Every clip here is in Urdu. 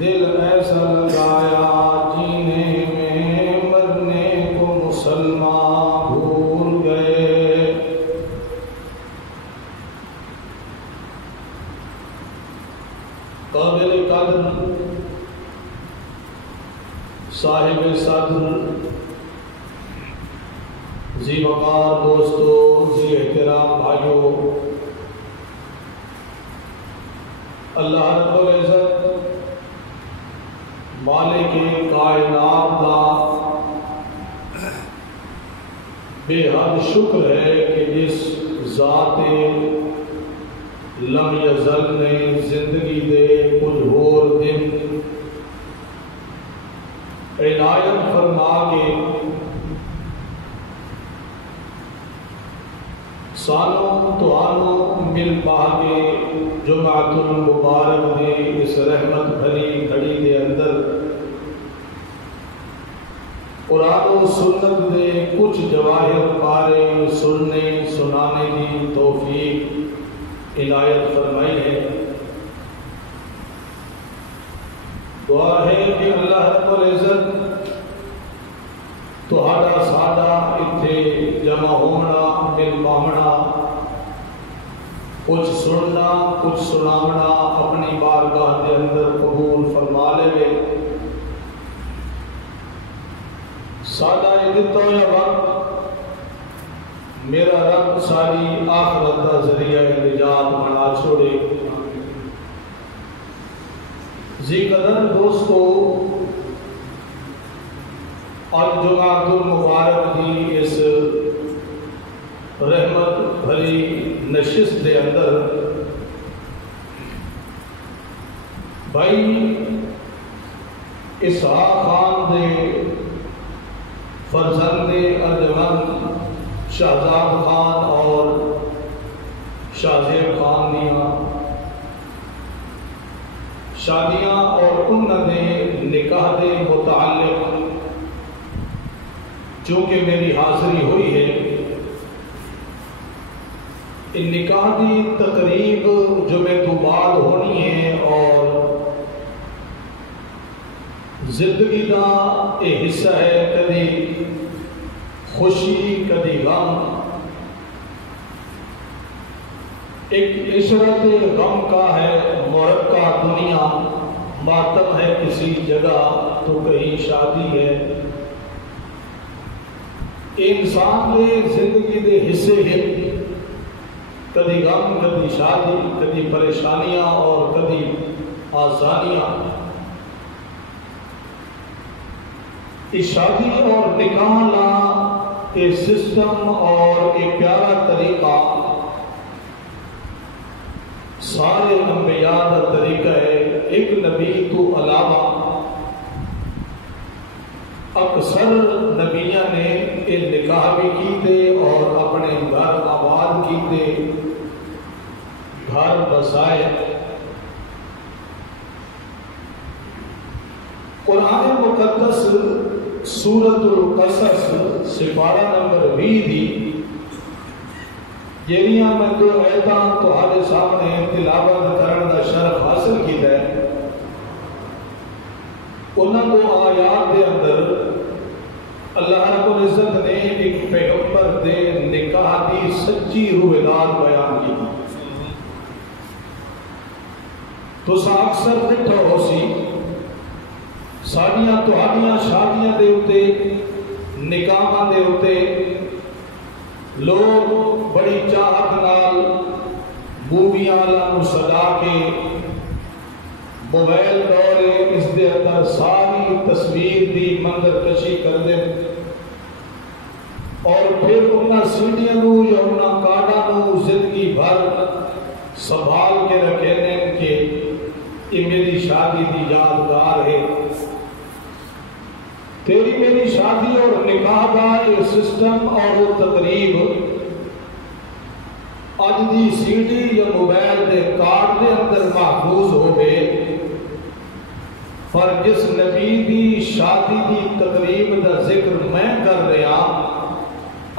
دل ایسا لگایا جینے میں مرنے صاحب صدر، ذی وقار دوستو، ذی احترام بھائیو، اللہ رب العزت مالک کائنات دا بے حد شکر ہے کہ جس ذات لم یزل نے زندگی دے کچھ اور دن عنایت فرما کے سانوں توانوں مل پا کے جمعۃ المبارک دے اس رحمت بھری گھڑی دے اندر قرآن و سنت دے کچھ جواہر پارے سننے سنانے کی توفیق عنایت فرمائی ہے۔ دعا ہے کہ اللہ رب العزت تہاڈا ساڈا اتھے جمع ہونا مل پاونا کچھ سننا کچھ سناونا اپنی بارگاہ دے اندر قبول فرما لے۔ سادہ دتا ہوا وقت میرا رب ساری آخرت کا ذریعہ نجات بنا چھوڑے۔ ذی قدر دوستو، آج جمعۃ المبارک کی اس رحمت بھری نشست دے اندر بھائی اسحاق خان دے فرزند ارجمند شہزاد خان اور شاہزیب خان دیاں شادیاں اور انہوں نے نکاح دے متعلق چونکہ میری حاضری ہوئی ہے، ان نکاح کی تقریب جمعے تو بعد ہونی ہے اور زندگی کا یہ حصہ ہے، کدی خوشی کدی غم، ایک عشرت غم کا ہے مرد کا دنیا، ماتم ہے کسی جگہ تو کہیں شادی ہے۔ انسان کے زندگی دے حصے ہیں، کدی غم کدی شادی، کدی پریشانیاں اور کدی آسانیاں۔ اس شادی اور نکاح لا ایک سسٹم اور ایک پیارا طریقہ سارے انبیاء کا طریقہ ہے۔ ایک نبی تو علاوہ اکثر نبیاں نے یہ نکاح بھی کیتے اور اپنے گھر آباد کیتے، گھر بسائے۔ قرآن مقدس سورۃ القصص سپارہ نمبر 20 دی جہاں میں دو آیتاں تہاڈے سامنے تلاوت کرن دا شرف حاصل کیتا ہے، انہاں دو آیات دے اندر اللہ رب العزت نے ایک پیغمبر دے نکاح دی سچی رویداد بیان کی۔ تو اکثر دیکھا ہو سی ساڈیاں تہاڈیاں شادیاں دے اتے نکاحاں دے اتے لوگ بڑی چاہت نال موویاں نوں سجا کے موبائل دورے اس دے اندر ساری تصویر دی منظر کشی کر دیں اور پھر انہاں سیڈیاں نوں یا انہاں کارڈاں نوں زندگی بھر سنبھال کے رکھے ہیں کہ یہ میری شادی دی یادگار ہے۔ تیری میری شادی اور نکاح کا یہ سسٹم اور وہ تقریب اج دی سی ڈی یا موبائل دے کارڈ دے اندر محفوظ ہو گئے، پر جس نبی دی شادی دی تقریب دا ذکر میں کر رہا،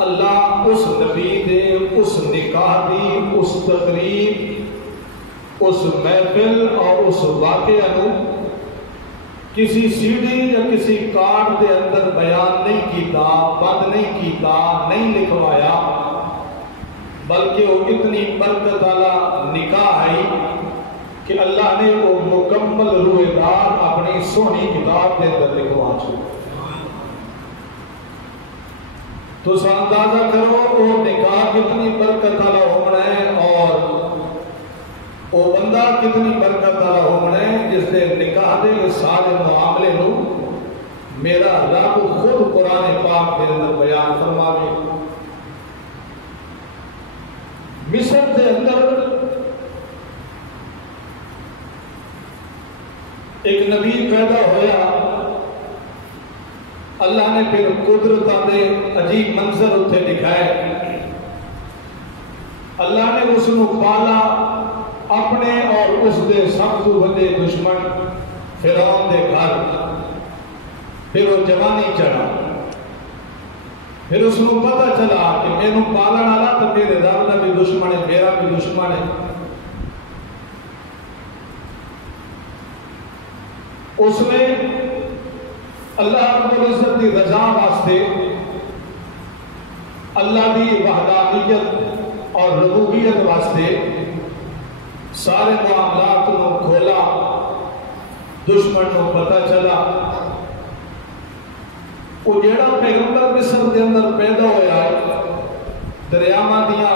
اللہ اس نبی دے اس نکاح دی اس تقریب اس محفل اور اس واقعہ نو کسی سی ڈی یا کسی کارڈ دے اندر بیان نہیں کیتا، بند نہیں کیتا، نہیں لکھوایا، بلکہ وہ اتنی برکت والا نکاح ہے کہ اللہ نے وہ مکمل روئےدار اپنی سونی کتاب کے اندر لکھوا چکے. تو اندازہ کرو وہ نکاح کتنی برکت والا ہونا ہے اور وہ بندہ کتنی برکت والا ہونا ہے جس کے نکاح کے سارے معاملے نو میرا رب خود قرآن پاک کے اندر بیان فرماوے. مصر کے اندر ایک نبی پیدا ہویا. اللہ نے پھر قدرتاں دے عجیب منظر اتنے دکھائے. اللہ نے اس نو پالا اپنے اور اس دے سب تو بڑے دشمن فرعون دے گھر. پھر وہ جوانی چڑھا. پھر اس نو پتہ چلا کہ مینوں پالن والا تو میرے رب دا بھی دشمن ہے, میرا بھی دشمن ہے. اس نے اللہ رب العزت کی رضا واسطے اللہ کی وحدانیت اور ربوبیت واسطے سارے معاملات کو کھولا. دشمن کو پتہ چلا. وہ جیڑا پیغمبر مصر کے اندر پیدا ہوا ہے دریاواں دیاں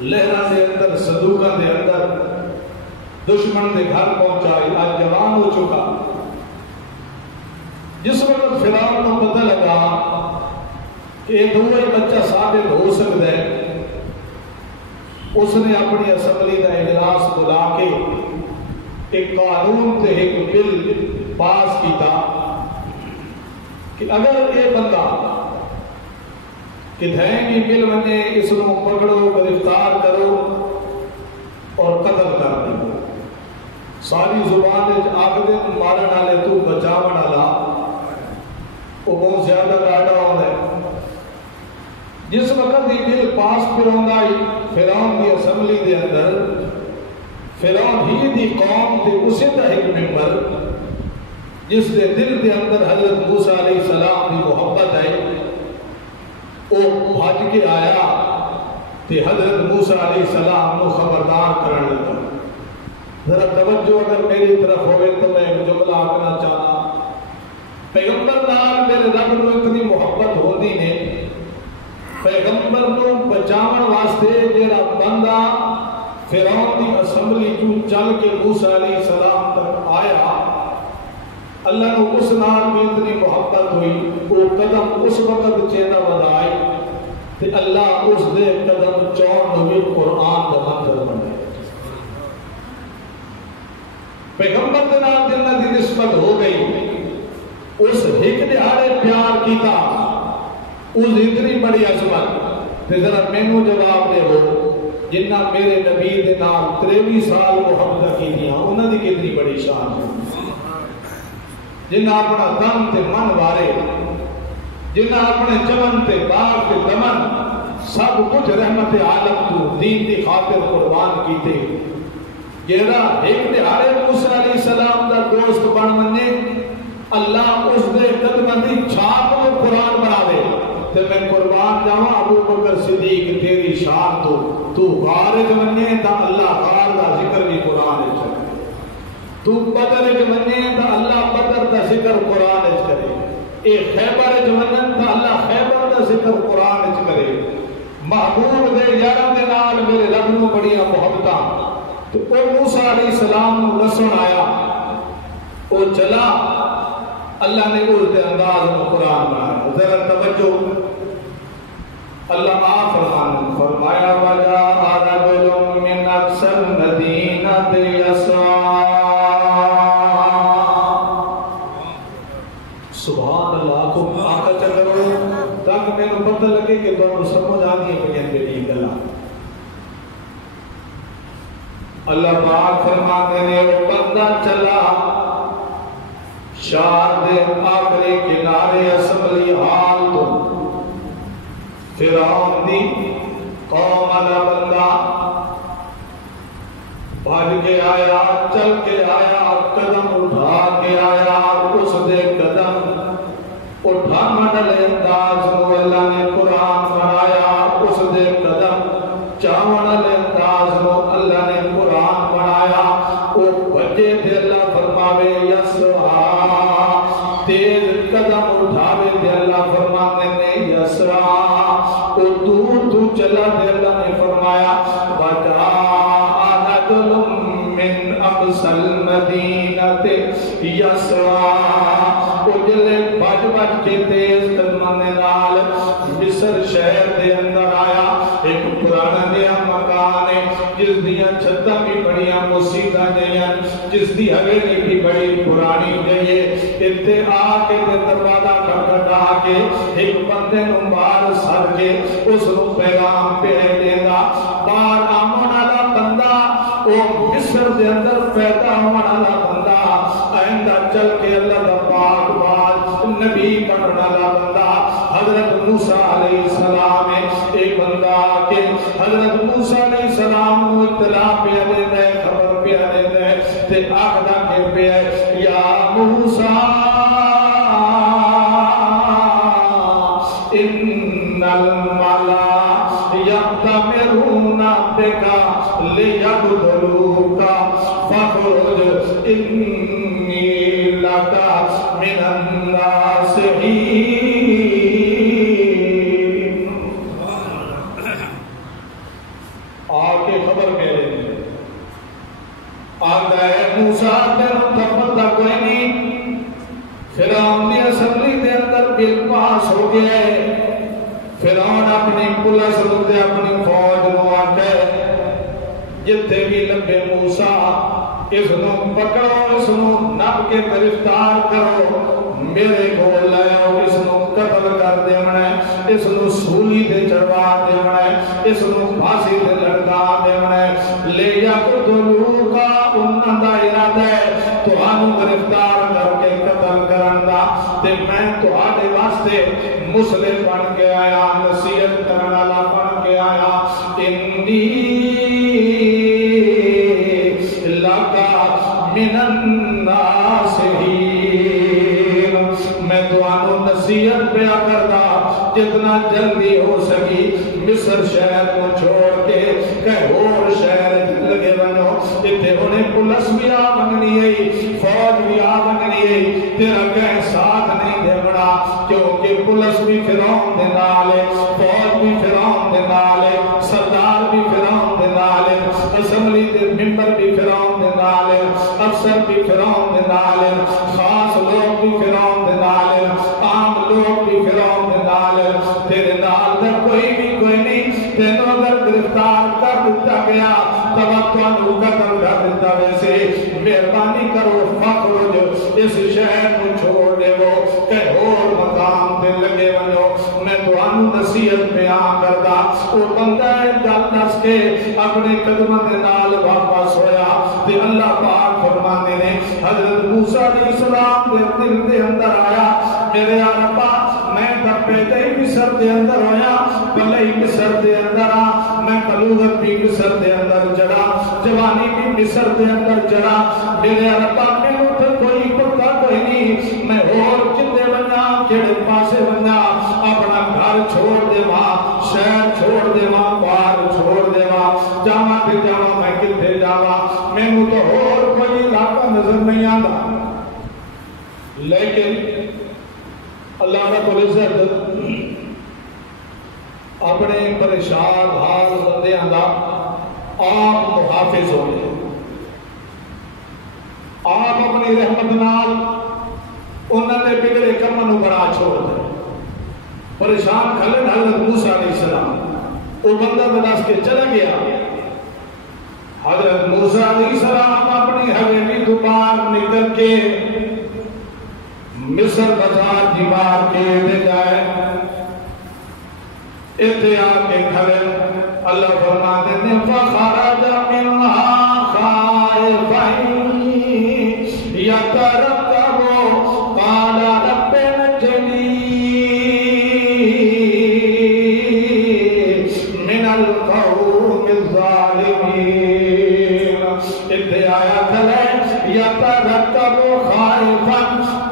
لہراں دے اندر صدوقاں دے اندر دشمن دے گھر پہنچا, آج جوان ہو چکا. جس وقت فرعون کو پتہ لگا کہ یہ دو ہی بچہ ثابت ہو سکتا ہے, اس نے اپنی اسمبلی کا اجلاس بلا کے ایک قانون تے ایک بل پاس کیتا کہ اگر یہ بندہ کتھیں بھی مل ونے اس کو پکڑو, گرفتار کرو اور قتل کر دو. ساری زبان آخر مارن والے تو بچاون والا وہ بہت زیادہ ڈاٹا ہوتا ہے. جس وقت یہ بل پاس پھر ہوتا ہے فرعون کی اسمبلی دے اندر, فرعون ہی دی قوم دے اسے دا ایک ممبر جس دے دل دے اندر حضرت موسیٰ علیہ السلام کی محبت ہے, وہ بھاج کے آیا کہ حضرت موسیٰ علیہ السلام کو خبردار کرنے لگا. ذرا توجہ اگر میری طرف ہوئے تو میں ایک جملہ آکنا چاہنا. پیغمبر نال میرے رب کو اتنی محبت ہوتی نے, پیغمبر کو بچاون واسطے جیڑا بندہ فرعون کی اسمبلی کو چل کے موسیٰ علیہ السلام تک آیا, اللہ کو اس نال بھی اتنی محبت ہوئی. وہ قدم اس وقت چینا بدائے کہ اللہ اس دے قدم چون ہوئی قرآن کا منظر بن گئے. پیغمبر کے نال جنت کی نسبت ہو گئی. اس ایک دہاڑے پیار کیتا, اس اتنی بڑی عظمت. تے ذرا مینوں جواب دے ہو جنہ میرے نبی دے نال 23 سال محبت کی دیا, انہاں دی کتنی بڑی شان ہے. جنہ اپنا تن تے من وارے, جنہ اپنے چمن تے باغ تے دمن سب کچھ رحمت عالم تو دین دی خاطر قربان کیتے. جیڑا ایک دہاڑے موسیٰ علیہ السلام دا دوست بن منے, اللہ اس دے قدم دی چھاپ کو قرآن بنا دے. تے میں قربان جاواں ابو بکر صدیق تیری شان تو غارج منے تا اللہ غار دا ذکر بھی قرآن وچ کرے. تو بدر وچ منے تا اللہ بدر دا ذکر قرآن وچ کرے. اے خیبر وچ منن تا اللہ خیبر دا ذکر قرآن وچ کرے. محبوب دے یاراں دے نال میرے رب نوں بڑیاں محبتاں. تو او موسیٰ علیہ السلام نو رسول آیا, او چلا, اللہ نے اس دے انداز میں قرآن بنایا. ذرا توجہ, اللہ آپ فرمایا وَجَاءَ رَجُلٌ مِّنْ أَقْصَى الْمَدِينَةِ يَسْعَىٰ. سبحان اللہ کو آقا چل رہے ہو تاکہ میں نے پتہ لگے کہ تو سمجھ آنی ہے کہ یہ بھی گلا. اللہ پاک فرماتے ہیں وہ بندہ چلا شار دے آخری کنارے اسمبلی حال تو فرعون دی قوم والا بندہ بھاگ کے آیا, چل کے آیا, قدم اٹھا کے آیا. اس دے قدم اٹھا منڈل انداز کو اللہ نے قرآن بنایا. اس دے قدم چاون انداز کو اللہ نے قرآن بنایا. وہ بچے دے چلا دے اللہ نے فرمایا وَجَاءَ رَجُلٌ مِّنْ أَقْصَى الْمَدِينَةِ يَسْعَىٰ اجلے بج بج کے تیز قدماں دے نال مصر شہر دے اندر آیا ایک پرانا دیا مکان ہے جس دیا چھتاں بھی بڑیاں مسیدہ جائیں جس دی حویلی بھی بڑی پرانی جائے اتنے آ کے دروازہ کھٹکھٹا کے ایک بندے نو باہر سر کے اس نو پیغام بھیج دیندا باہر آمن والا بندہ او مصر دے اندر پیدا ہونے والا بندہ آئندہ چل کے اللہ دا پاک باز نبی بننے والا بندہ حضرت موسیٰ علیہ السلام ایک بندہ کے حضرت موسیٰ علیہ السلام کو اطلاع پہ دے دے خبر پہ دے دے تے آخدہ کے پہ یا موسیٰ ان الملا یقتمرون بکا لیقتلوکا فخرج انی لکا من الناسحین آکے خبر کہہ لیں آگا ہے موسیٰ تیروں تفتا کوئی نہیں فرعون دی اسمبلی دے اندر بل پاس ہو گیا ہے فرعون اپنی پولیس دے اپنی فوج نو آکے جتے بھی لبے موسیٰ اس نو پکڑو اس نو نب کے گرفتار کرو میرے کو لائیو اس نو قتل کر دے منے اس نو سولی دے چڑھوا دے منے اس نو پھانسی دے لڑکا دے منے لے یا قتلو کا انہاں دا ارادہ ہے تو آنو گرفتار کر کے قتل کرندہ تے میں تو آدھے واسطے مسلم بن کے آیا نصیحت کرنالا بن کے آیا انی لکا من الناسحین میں تو آنو نصیحت پہ کردہ جتنا جلدی ہو سکی مصر شہر کو چھوڑ کے کہیں اور شہر لگے بنو اتنے انہیں پولیس بھی آ بننی ہے فوج بھی آ بننی ہے تیرا کہیں ساتھ نہیں دے بڑا کیونکہ پولیس بھی فرعون دے نالے فوج بھی فرعون دے نالے سردار بھی فرعون دے نالے اسمبلی دے ممبر بھی فرعون دے نالے افسر بھی فرعون دے نالے خاص لوگ بھی فرعون دے نالے عام لوگ بھی فرعون دے نالے تیرے نال در کوئی نہیں تینوں اگر گرفتار کر دیتا گیا توقع نو قتل کر دیتا ویسے مہربانی کرو فخرج اس شہر کو چھوڑ دے وہ کہ اور مقام پہ لگے ونو میں دوانو نصیحت بیان کردا وہ بندہ دس کے اپنے قدموں کے نال واپس ہویا تے اللہ پاک فرمانے نے حضرت موسیٰ علیہ السلام دے دل دے اندر آیا میرے ربا میں تب پیدا ہی مصر دے اندر ہویا پلے ہی مصر دے اندر آ میں بلوغت بھی مصر دے اندر جڑا جوانی بھی مصر دے اندر جڑا میرے ربا میں تو کوئی پتہ کوئی نہیں میں اور کتے بنا کیڑے پاسے بنا اپنا گھر چھوڑ دے ماں شہر چھوڑ دے ماں بار چھوڑ دے ماں جاما پہ جاما میں کتے جاما میں تو اور کوئی علاقہ نظر نہیں آتا لیکن اللہ رب العزت اپنے پریشان حال بندے اندھا آپ محافظ ہو گئے آپ اپنی رحمت نال انہوں نے بگڑے کمنو بڑا چھوڑ دے پریشان کھلن حضرت موسیٰ علیہ السلام وہ بندہ دلاس کے چلا گیا حضرت موسیٰ علیہ السلام اپنی حویلی دوبار نکل کے مصر بازار دیوار کے دے جائے اتیار کے کھلے اللہ فرماتے ہیں فَخَرَجَ مِنْهَا خَائِفًا يَتَرَقَّبُ قَالَ رَبِّ نَجِّنِي مِنَ الْقَوْمِ الظَّالِمِينَ اتیار کھلے يَتَرَقَّبُ خَائِفًا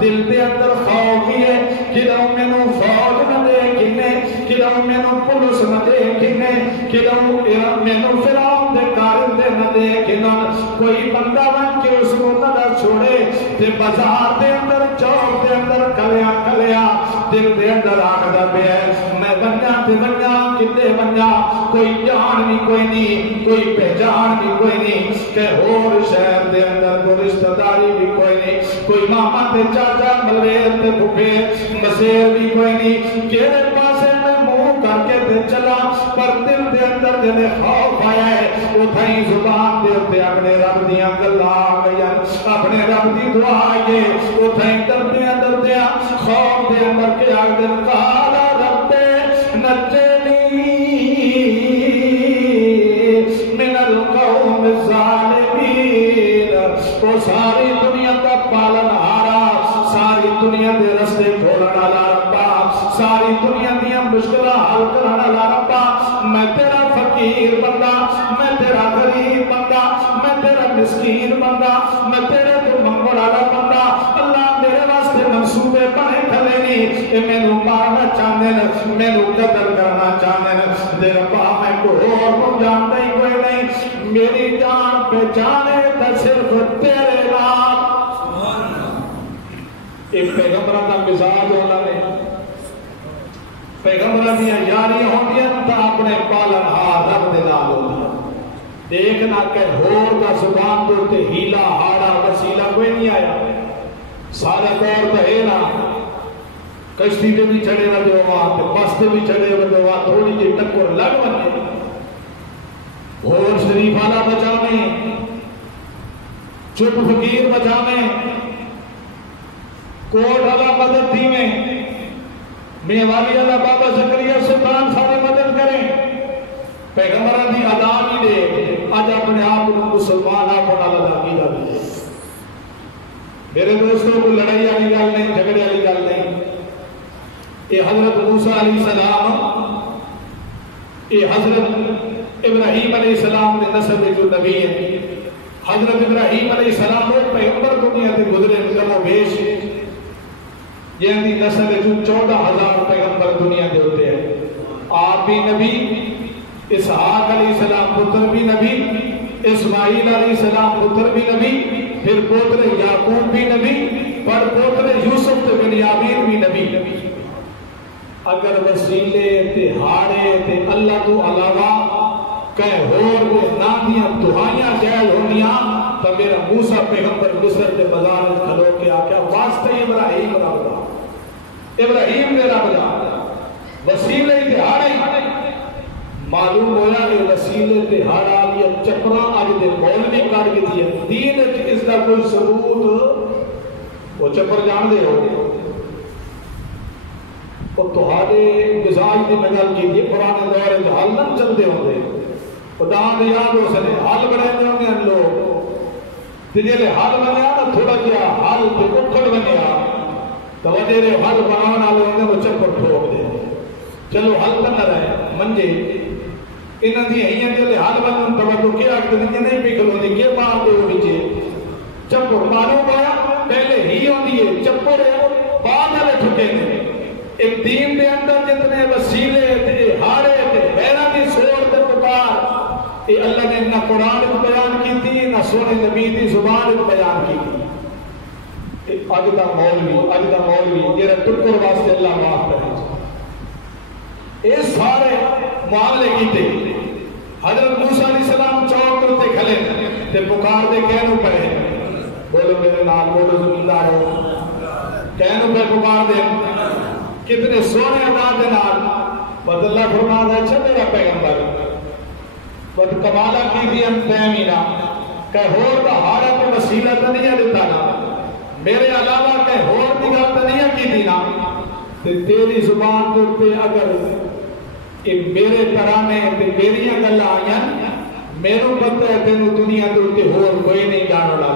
دل دے اندر خوف ہی ہے کدھوں میں نو فوج نہ دیکھنے کدھوں میں نو پولیس نہ دیکھنے کدھوں میں نو فرعون دے کارن دے نہ دیکھنا کوئی بندہ بن کے اس کو نہ چھوڑے تے بازار دے اندر چوک دے اندر کھلیا دل دے اندر آکھدا پیا میں بنیا تے بنیا کتے بنیا کوئی جان بھی کوئی نہیں کوئی پہچان بھی کوئی نہیں کہ اور شہر دے اندر کوئی رشتہ داری بھی کوئی نہیں کوئی ماما تے چاچا ملیر تے پھپھے مسیر بھی کوئی نہیں کیڑے پاسے میں منہ کر کے تے چلا پر دل دے اندر جنے خوف آیا ہے اتھائی زبان دے اتے اپنے رب دیاں گلاں آ گئیاں اپنے رب دی دعا آئیے اتھائی دردیاں خوف دے اندر کے آگ دن کالا رب نجنی من القوم الظالمین وہ ساری دنیا کا پالن ہارا ساری دنیا دے رستے کھولن والا ربا ساری دنیا دیا مشکلہ حل کرن والا ربا میں تیرا فقیر بندہ میں تیرا غریب بندہ میں تیرا مسکین بندہ میں تیرے تو منگل والا بندہ اللہ میرے واسطے منصوبے بنے کھلے نہیں کہ میں نو مارنا چاہنے میں نو قتل کرنا چاہنے دے ربا میں کوئی اور کو جانتا ہی کوئی نہیں میری جان پہچانے تا صرف تیرے نام ایک پیغمبرہ کا مزاج ہونا نہیں پیغمبرہ دیا یاری ہوندی ہے تا اپنے پالن ہار رب دے نال ہوندی دیکھنا کہ ہور کا زبان تو تے ہیلا ہارا وسیلہ کوئی نہیں آیا سارا دور تو ہے نا کشتی دے بھی چڑے نہ دے وہاں تے بس دے بھی چڑے نہ دے وہاں تھوڑی جی ٹکر لگ بنے ہور شریف والا بچاویں چپ فقیر بچاویں کوٹ والا مدد دی میں میوالی اللہ بابا زکریا سلطان سارے مدد کریں پیغمبران دی آدام ہی دے آج اپنے آپ کو مسلمان آپ کو اللہ کی دا بھی میرے دوستوں کو لڑائی آلی گال نہیں جھگڑے آلی گال نہیں اے حضرت موسیٰ علیہ السلام اے حضرت ابراہیم علیہ السلام نے نسل جو نبی ہے حضرت ابراہیم علیہ السلام وہ پیغمبر دنیا تے گزرے کم و بیش یہ دی نسل جو 14,000 پیغمبر دنیا دے ہوتے ہیں آپ بھی نبی اسحاق علیہ السلام پتر بھی نبی اسماعیل علیہ السلام پتر بھی نبی پھر پتر یعقوب بھی نبی پر پتر یوسف تے بنیامین بھی نبی اگر وسیلے تے ہاڑے تے اللہ تو علاوہ کہیں ہور دے نادیاں دعائیاں جائل ہونیاں تو میرا موسیٰ پیغمبر مصر تے بازار کھلو کے آکیا واسطہ ابراہیم رب دا ابراہیم نے رب دا وسیلے تہاڑے معلوم ہویا کہ وسیلے تہاڑا لیا چپرا آج دے مولوی کار کے دیا دین اس کا کوئی ثبوت وہ چپر جان دے ہو اور تہاڑے مزاج دی مجال کی دی پرانے دورے دے حال نہ چل دے ہوں دے خدا نے یاد ہو سنے حال بڑھے دے ہوں گے ان لوگ تجھے حال بنیا نا تھوڑا کیا حال پہ ککڑ بنیا توجہ رہے حال بنانا لے ہوں گے وہ چپر ٹھوک دے چلو حال کرنا رہے منجے انہاں دی ہیاں دے حال بنن توجہ کیا کہ نہیں پکھلو دی کے بات دے ہو بچے چپر معلوم آیا پہلے ہی ہوندی ہے چپر بعد والے ٹھکے نے ایک دین دے اندر جتنے وسیلے تے ہاڑے تے غیرہ دی سوڑ تے پکار یہ اللہ نے نہ قرآن کو بیان کی تھی نہ سونے نبی دی زبان کو بیان کی تھی اجدہ مولوی یہ ٹکر واسطے اللہ معاف کرے اس سارے معاملے کی تھے حضرت موسیٰ علیہ السلام چوک کرتے کھلے تے پکار دے کہنوں پڑے بولو میرے نام بولو زمیندار ہو کہنوں پہ پکار دے کتنے سونے انداز دے نال بد اللہ فرما دے اچھا میرا پیغمبر بد کمالہ کی بھی ہم فہمینا کہ ہور کا حالت وسیلہ تو نہیں دیتا نا میرے علاوہ کہ ہور کی گل تو نہیں کی دینا تیری زبان تو تے اگر میرے ترانے تے میری گل آئیں میرے پتہ ہے تینوں دنیا تے ہور کوئی نہیں جان ڈالا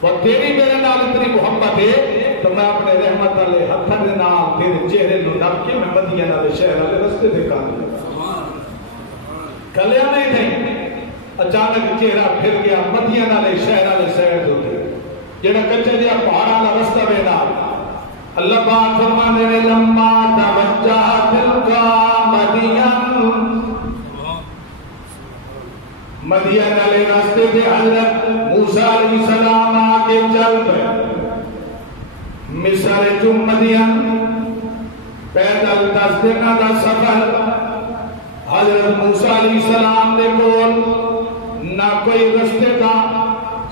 اور تیری میرے نال اتنی محبت ہے تو میں اپنے رحمت والے ہتھاں دے نال تیرے چہرے نو نپ کے میں مدینہ والے شہر والے رستے تے کام لگا کلیا نہیں تھے اچانک چہرہ پھر گیا مدینہ والے شہر والے سائڈ ہوتے جڑا کچے دیا پہاڑاں دا رستہ وینا اللہ پاک فرمانے نے لما توجہ تلقا مدین علیہ راستے پہ حضرت موسیٰ علیہ السلام آگے چل پہ مصر جو مدین دن دا سفر حضرت موسیٰ علیہ السلام دے کول نہ کوئی رستے دا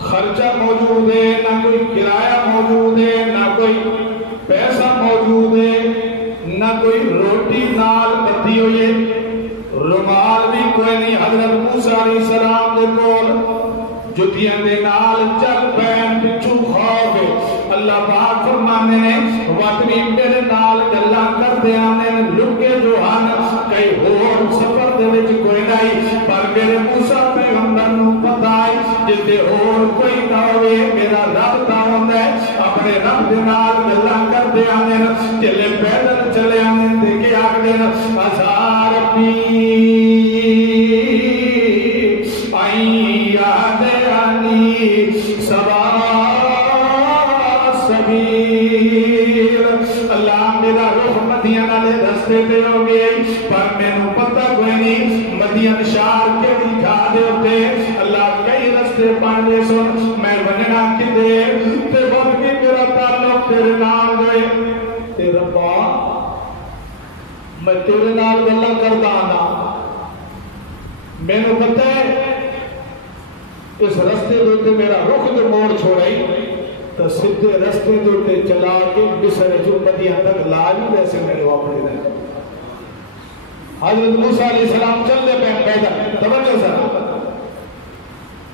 خرچہ موجود ہے، نہ کوئی کرایہ موجود ہے، نہ کوئی پیسہ موجود ہے، نہ کوئی روٹی نال بتی ہوئی ہے، رومال بھی کوئی نہیں۔ حضرت موسیٰ علیہ السلام دے کول جتیاں دے نال چل پین پچھو خوف ہے۔ اللہ پاک فرمانے نے وقت بھی میرے نال گلہ کر دے آنے لکے جو ہن کئی اور سفر دے وچ کوئی نہیں، پر میرے موسیٰ پیغمبر نو پتہ ہے جتے اور کوئی نہ ہوئے میرا رب داؤں ہے، اپنے رب دے نال گلہ کر دے آنے چلے پیدل چلے آنے دیکھے آگ دے ازار ربی اللہ میرا روح مدینہ دے رستے پہ ہو گئی، پر میں نو پتہ کوئی نہیں مدینہ شہر کے بھی جا دے ہوتے۔ اللہ کئی رستے پانے سن میں بننا کی دے تے بہت بھی میرا تعلق تیرے نام دے۔ تے ربا میں تیرے نام اللہ کردہ آنا، میں نو پتہ ہے اس رستے دوتے میرا رخ جو موڑ چھوڑائی تو سدھے رستے دوتے چلا کے بسر جو مدینہ تک لائی ویسے میرے واپس دے۔ حضرت موسیٰ علیہ السلام چل دے پہن پیدا توجہ سر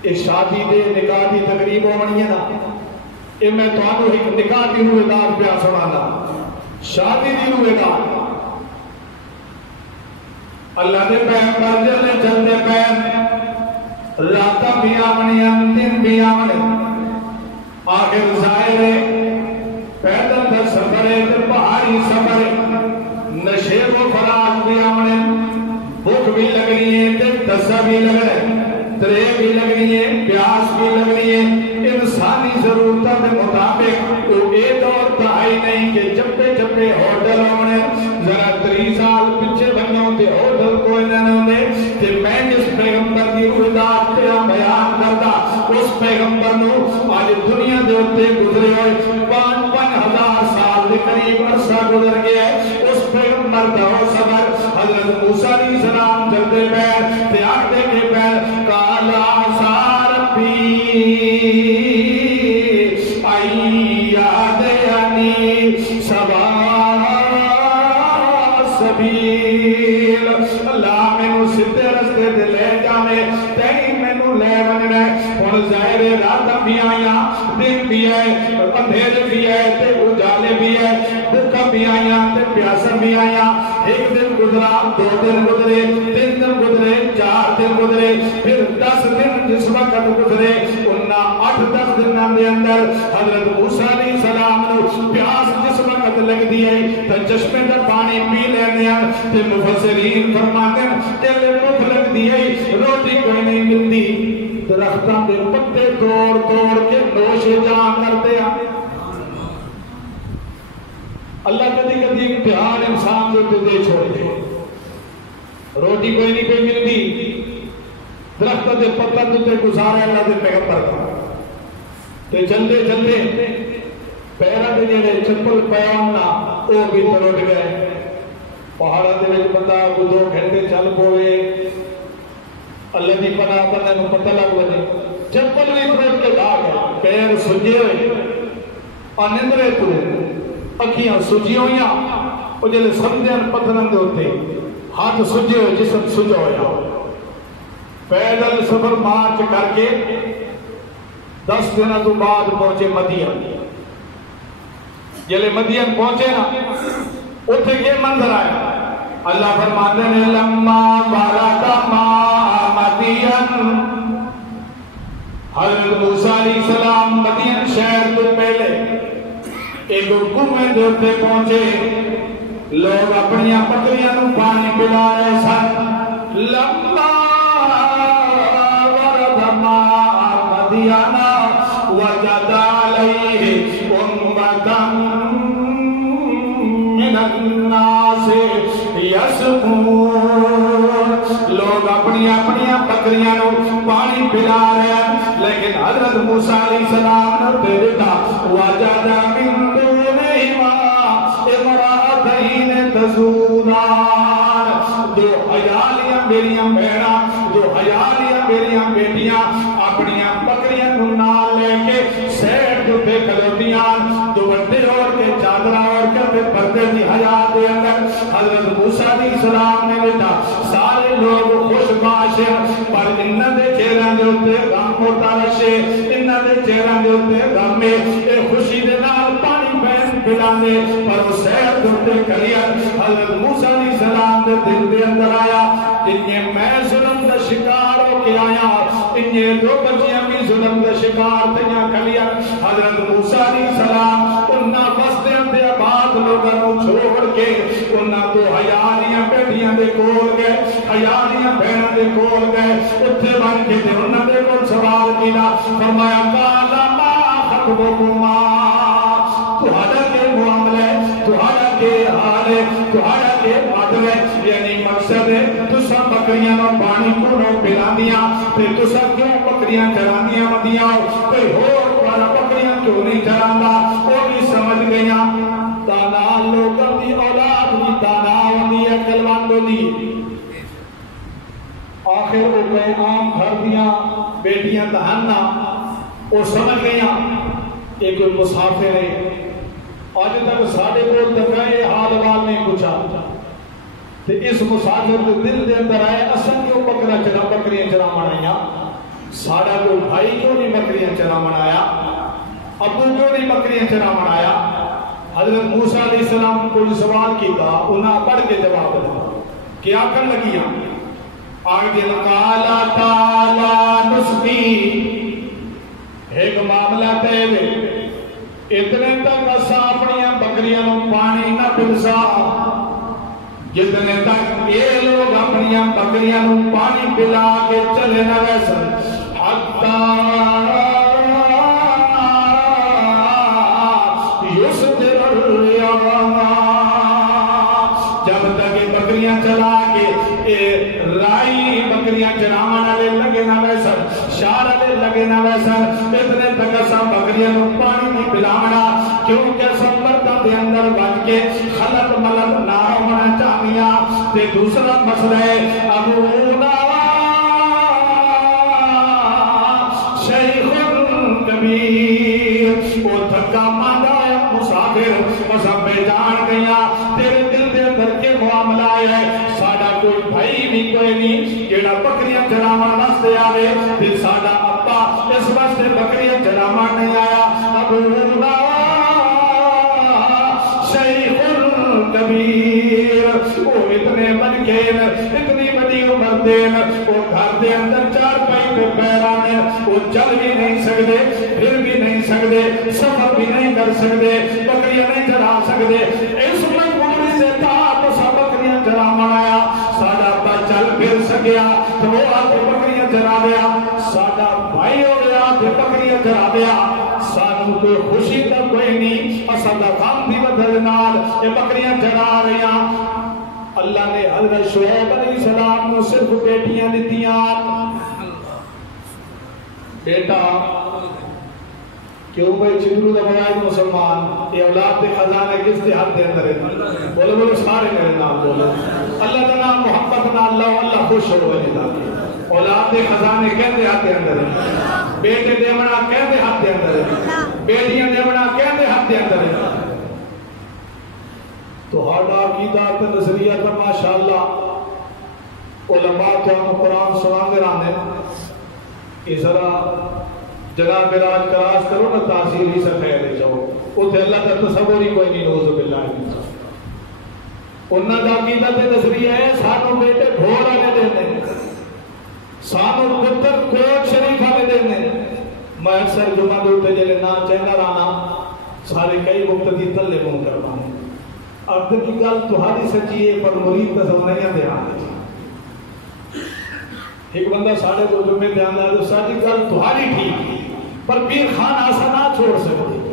اس شادی دے نکاح دی تقریب ہونی ہے نا، اے میں تو آنو ایک نکاح دی روئے دار پہ سنانا، شادی دی روئے دار اللہ دے پہن پر جلے چل دے پہن راتہ بھی آمنی دن بھی آمنی آخر ظاہر ہے پیدل در سفر ہے در پہاڑی سفر ہے نشیب و فراغ بھی آمنی بھوک بھی لگ رہی ہے در تسا بھی لگ رہے ترے بھی لگ رہی ہے پیاس بھی لگ رہی ہے انسانی ضرورتہ کے مطابق تو ایک اور تائی نہیں کہ جبے جبے ہوٹل آمنے ذرا 30 سال پچھے بنیوں تے ہوٹل کوئی نہ ہونے کہ میں جس پیغمبر کی روحدات پہ بیان کرتا اس پیغمبر نو آج دنیا دے ہوتے گزرے ہوئے 5,000 سال دے قریب عرصہ گزر گیا ہے۔ اس پیغمبر دا ہو سبر حضرت موسیٰ علیہ السلام جلدے پیر تے آٹھے کے پیر کالا ساربی آئی یاد یعنی سبا سبیل اللہ میں نو سدھے رستے دے لے جاوے تیہی میں نو لے بننے اور ظاہر رات بھی آیا دن بھی ہے اندھیر بھی ہے تے اجالے بھی ہے بھوکا بھی آیا تے پیاسا بھی آیا ایک دن گزرا 2 دن گزرے 3 دن گزرے 4 دن گزرے پھر 10 دن جس وقت گزرے انہا 8-10 دن دے اندر حضرت موسیٰ علیہ السلام نو پیاس جس وقت لگ دیئے تو چشمے کا پانی پی لینے ہیں تے مفسرین فرماتے ہیں چلے بھوک لگ دیئے روٹی کوئی نہیں ملتی درختان دے پتے توڑ توڑ کے نوش جان کرتے ہیں۔ اللہ کدی کدی امتحان انسان جو دے چھوڑے روٹی کوئی نہیں کوئی ملتی درخت دے پتہ تے گزارے اللہ دے پیغمبر کا تے چلتے چلتے پیرا دے جڑے چپل پیانا او بھی تروٹ گئے پہاڑا دے وچ بندہ 2 گھنٹے چل پوے اللہ دی پناہ بندے نو پتہ لگ وجے چپل بھی تروٹ کے لا گئے پیر سجے ہوئے انندرے تو اکھیاں سجی ہویاں او جلے سمجھن پتھرن دے ہوتے ہاتھ سجے ہوئے جسم سجا ہویا پیدل سفر مارچ کر کے 10 دنوں تو بعد پہنچے مدین جلے مدین پہنچے نا اتھے یہ منظر آیا اللہ فرماتے ہیں لما بارکا ما مدین حضرت موسیٰ علیہ السلام مدین شہر تو پہلے ایک کنویں دے اتھے پہنچے لوگ اپنی بکریاں نو پانی پلا رہے سن لما ورد ماء مدینہ وجد علیہ امتا من الناس یسقون لوگ اپنی بکریاں نو پانی پلا رہے ہیں لیکن حضرت موسیٰ علیہ السلام نے دیکھا وجد من دونہما امرأتین تزودان دو حیالیاں میریاں بہنا دو حیالیاں میریاں بیٹیاں اپنیاں بکریاں نال لے کے سیر جو پہ کلوٹیاں دو بڑے اور کے چادرہ اور کے پردے دی حیات دے اندر حضرت موسیٰ علیہ السلام نے بیٹا سارے لوگ خوش باشر پر انہ دے چہرہ دے ہوتے غم ہوتا رشے انہ دے چہرہ دے ہوتے غم میں خوشی دے نال پانی بین پلانے پر وہ سیر دھوتے کریت حضرت موسیٰ علیہ السلام دے دل دے اندر آیا انہیں میں ظلم دا شکار ہو کے آیا انہیں دو بچیاں بھی ظلم دا شکار تیاں کریت حضرت موسیٰ علیہ السلام انہاں بستیاں دے آباد لوگوں چھوڑ کے انہاں تو حیالیاں بیٹیاں دے کول گئے حیالیاں بہنوں دے کول گئے اتھے بن کے دے انہاں دے کول سوال کینا فرمایا قالا ما خطبکما تہاڈا کے معاملے تہاڈا کے حال تہاڈا کے معاملے یعنی مقصد ہے تساں بکریاں نوں پانی کیوں پلاندیاں تے تساں کیوں بکریاں چراندیاں مدیاں کوئی ہور والا بکریاں کیوں نہیں چراندا وہ بھی سمجھ گئیاں تانا لوگوں دی اولاد بھی تانا ہوندی ہے کلماتوں دی آخر وہ کوئی عام گھر دیاں بیٹیاں تہنا وہ سمجھ گئیاں کہ کوئی مسافر ہے آج تک ساڑھے بول تک ہے حال وال نہیں پوچھا تو اس مسافر کے دل دے اندر آئے اصل کیوں بکریاں چرا منایا ساڑھا کوئی بھائی کیوں نہیں بکریاں چرا منایا ابو کیوں نہیں بکریاں چرا منایا حضرت موسیٰ علیہ السلام کو سوال کیتا انہاں پڑھ کے جواب دیا کیا کر لگیاں آگے قالا تعالی نسقی ایک معاملہ تیرے اتنے تک اسا اپنیاں بکریاں نوں پانی نہ پلسا جتنے تک یہ لوگ اپنیاں بکریاں نوں پانی پلا کے چلے نہ ویسا حتی یسدر الریاض جب تک بکریاں چلا کے رائی بکریاں چراوانا لے لگے نہ ویسا شارہ لے لگے نہ ویسا اتنے تک اسا بکریاں نوں پانی نہیں پلاونا کیونکہ سمبرتا دے اندر بچ کے خلط ملط نہ ہونا چاہیے تے دوسرا مسئلہ ہے ابونا شیخ کبیر وہ دھکا ماندہ ہے مسافر مسا بے جان گیا تیرے دل دے اندر کے معاملہ ہے ساڑا کوئی بھائی بھی کوئی نہیں جیڑا بکریاں چرامان واسطے آوے پھر ساڑا ابا اس واسطے بکریاں چرامان نہیں آیا ابونا شیخ کبیر وہ اتنے منکین اتنی بڑی عمر دین وہ گھر دے اندر چار پائی پہ پیرانے وہ چل بھی نہیں سکتے پھر بھی نہیں سکتے سفر بھی نہیں کر سکتے بکریاں نہیں چرا سکتے اس مجبوری سے تھا تو سب بکریاں چرا منایا ساڑا با چل پھر سکیا تو وہ آتے بکریاں چرا دیا ساڑا بھائی ہو گیا تو بکریاں چرا دیا سانو کو خوشی تا کوئی نہیں اسادہ غم بھی بدل نال یہ بکریاں چرا رہی ہیں اللہ نے حضرت شعیب علیہ السلام کو صرف بیٹیاں دیتیاں بیٹا کیوں بھائی چندرو دا بڑائی مسلمان یہ اولاد دے خزانے کس دے ہاتھ دے اندر ہے بولے بولے سارے میرے نام بولے اللہ دا نام محمد نا اللہ خوش ہو بھائی اولاد دے خزانے کہتے ہاتھ دے اندر ہے بیٹے دیونا کہتے ہاتھ دے اندر ہے بیٹیاں دیونا کہتے ہاتھ دے اندر ہے تو ہاڑا عقیدہ کا نظریہ کا ماشاءاللہ علماء تو ہم قرآن سنان دے رانے اس طرح جناب راج کراس کرو نا تاثیر ہی سے خیر لے جاؤ اتھے اللہ کا تصور ہی کوئی نہیں نوز باللہ انہاں دا عقیدہ تے نظریہ ہے سانو بیٹے گھوڑا نے دینے سانو پتر کوٹ شریفہ نے دینے میں اکثر جمعہ دوتے جلے نا چہنا رانا سارے کئی مقتدی تلے مون کروانے اب کی گل تہاری سچی ہے پر مرید کا زمانیاں دے آنے ایک بندہ ساڑھے کو جمعے دے آنے تو ساری گل تہاری ٹھیک پر پیر خان آسا نہ چھوڑ سکتے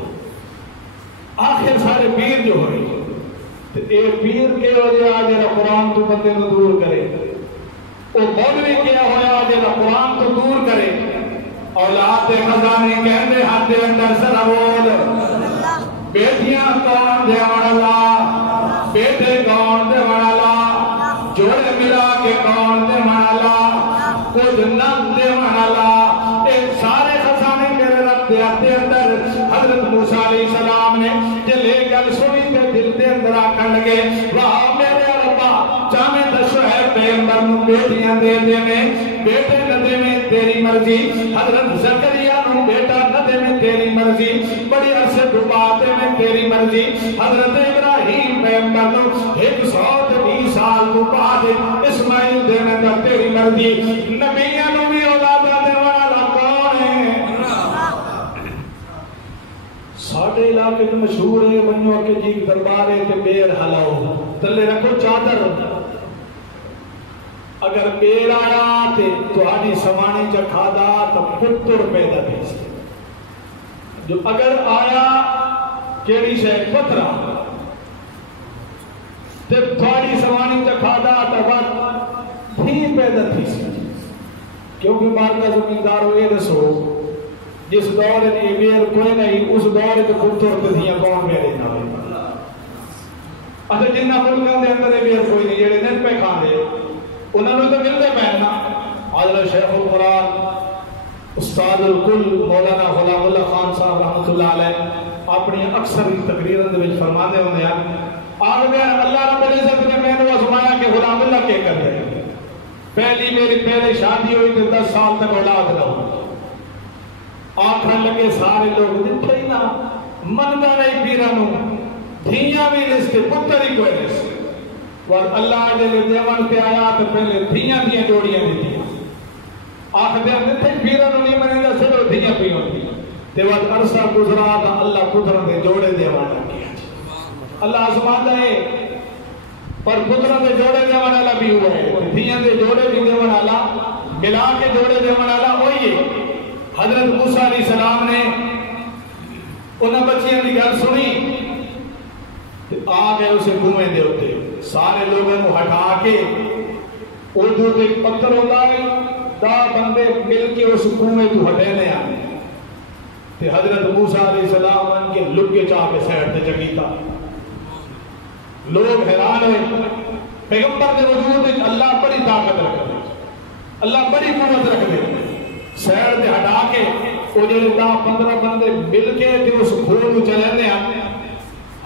آخر سارے پیر جو ہوئے تو ایک پیر کے ہو جائے آجے نا قرآن تو بندے کو دور کرے وہ مولوی کیا ہویا آجے نا قرآن تو دور کرے اولاد خزانے کہنے ہاتھ دے اندر سر بول بیٹیاں کون دے اللہ بیٹے کون دے والا جوڑے ملا کے کون دے والا کچھ نہ دے والا ایک سارے خزانے میرے رب دے آتے اندر حضرت موسیٰ علیہ السلام نے جلے گل سنی تے دل دے اندر آکر لگے واہ میرے ربا چاہمیں تشہر پیغمبر نو بیٹیاں دے دے میں بیٹے ندے میں تیری مرضی حضرت زکریا نو بیٹا ندے میں تیری مرضی بڑی عرصے ڈباتے میں تیری مرضی حضرت ابراہیم پیغمبر نو 120 سال ڈبا دے اسماعیل دے میں تا تیری مرضی نبیاں نو بھی اولادہ دے والا کون ہے ساڑھے علاقے میں مشہور ہے بنیو کے جی دربارے کے بیر حلاؤ تلے رکھو چادر اگر بیر آیا تو آنی سمانی چکھا دا تو پتر پیدا دیسی جو اگر آیا کیڑی سے پترہ جب تھوڑی سمانی چکھا دا تو بات ہی پیدا دیسی کیونکہ مارکہ زمیندار ہوئے دسو جس دور نے بیر کوئی نہیں اس دور کے پتر تدھیاں کون میرے نام اچھا جنہ ملکان دے اندر بیر کوئی نہیں جیڑے نیت پہ کھانے انہوں نے تو ملتے پہننا حضرت شیخ القرآن استاد الکل مولانا غلام اللہ خان صاحب رحمت اللہ علیہ اپنی اکثر تقریر اندر فرما دے ہونے ہیں آگے اللہ رب العزت نے میں نے آزمایا کہ غلام اللہ کے کر رہے پہلی میری پہلے شادی ہوئی تو 10 سال تک اولاد نہ ہو آنکھیں لگے سارے لوگ دیکھے ہی نا منگا نہیں پیرانوں دھیاں بھی رستے پتر ہی کوئی رستے اور اللہ جلے دیوان پہ آیا تو پہلے دھیاں جوڑیاں دی دیا آخر دیا نہیں تھے پیرانوں نہیں منے گا سب دھیاں پہ ہوتی دیوان عرصہ گزرا تھا اللہ پتروں دے جوڑے دیوان کیا اللہ آسمان دے پر پتروں دے جوڑے دیوان اللہ بھی ہوا ہے دھیاں دے جوڑے بھی دیوان اللہ ملا کے جوڑے دیوان اللہ ہوئی حضرت موسیٰ علیہ السلام نے انہاں بچیاں کی گل سنی آگئے اسے کنویں دے ہوتے سارے لوگوں کو ہٹا کے اردو کے پتھر ہوتا ہے دا بندے مل کے اس کنویں تو ہٹینے آنے تے حضرت موسیٰ علیہ السلام ان کے لکے چاہ کے سیڑ تے جگیتا لوگ حیران ہوئے پیغمبر کے وجود میں اللہ بڑی طاقت رکھ دے اللہ بڑی قوت رکھ دے سیڑ تے ہٹا کے وہ جو 10-15 بندے مل کے تے اس کھول کو چلنے آنے